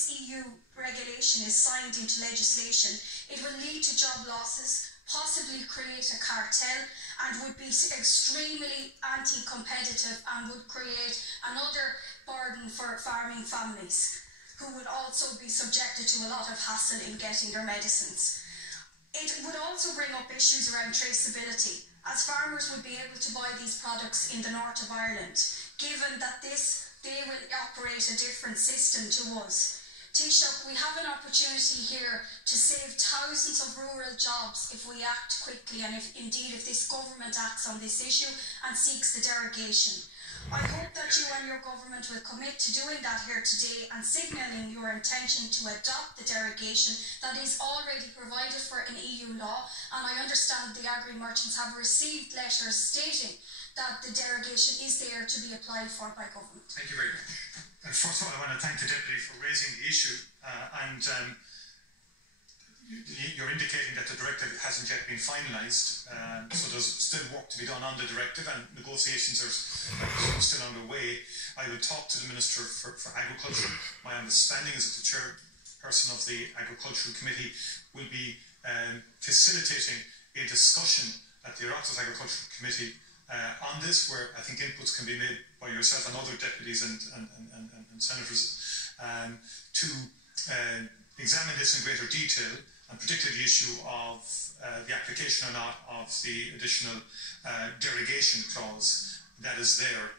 this EU regulation is signed into legislation, it will lead to job losses, possibly create a cartel, and would be extremely anti-competitive and would create another burden for farming families, who would also be subjected to a lot of hassle in getting their medicines. It would also bring up issues around traceability, as farmers would be able to buy these products in the north of Ireland, given that they will operate a different system to us. Taoiseach, we have an opportunity here to save thousands of rural jobs if we act quickly, and if this government acts on this issue and seeks the derogation. I hope that you and your government will commit to doing that here today and signalling your intention to adopt the derogation that is already provided for in EU law, and I understand the agri-merchants have received letters stating that the derogation is there to be applied for by government. Thank you very much. And first of all, I want to thank the Deputy for raising the issue, you're indicating that the directive hasn't yet been finalised, so there's still work to be done on the directive, and negotiations are still underway. I will talk to the Minister for Agriculture. My understanding is that the chairperson of the Agricultural Committee will be facilitating a discussion at the Oireachtas Agricultural Committee on this, where I think inputs can be made by yourself and other deputies and senators to examine this in greater detail, and particularly the issue of the application or not of the additional derogation clause that is there.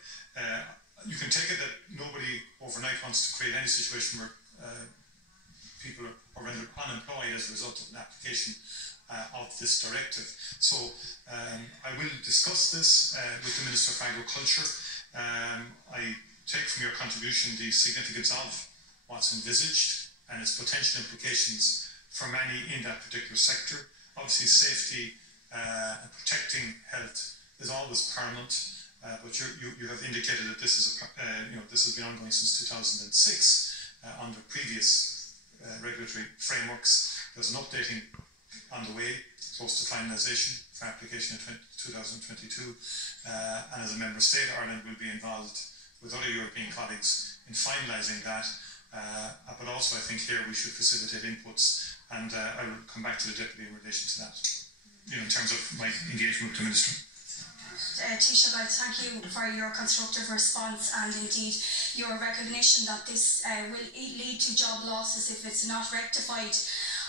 You can take it that nobody overnight wants to create any situation where people are rendered unemployed as a result of an application of this directive. So I will discuss this with the Minister for Agriculture. I take from your contribution the significance of what's envisaged and its potential implications for many in that particular sector. Obviously, safety and protecting health is always paramount, but you have indicated that this is this has been ongoing since 2006 under previous regulatory frameworks. There's an updating on the way, close to finalisation for application in 2022, and as a member state, Ireland will be involved with other European colleagues in finalising that. But also, I think here we should facilitate inputs, and I will come back to the Deputy in relation to that, in terms of my engagement with the Minister. Taoiseach, I thank you for your constructive response and indeed your recognition that this will lead to job losses if it's not rectified.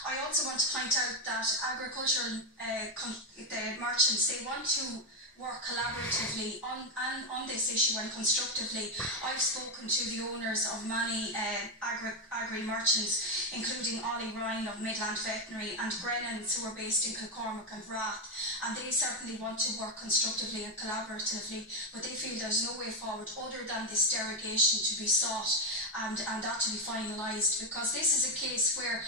I also want to point out that agricultural the merchants, they want to work collaboratively on this issue and constructively. I've spoken to the owners of many agri-merchants, including Ollie Ryan of Midland Veterinary and Grennan, who are based in Kilcormac and Rath, and they certainly want to work constructively and collaboratively, but they feel there's no way forward other than this derogation to be sought and that to be finalised, because this is a case where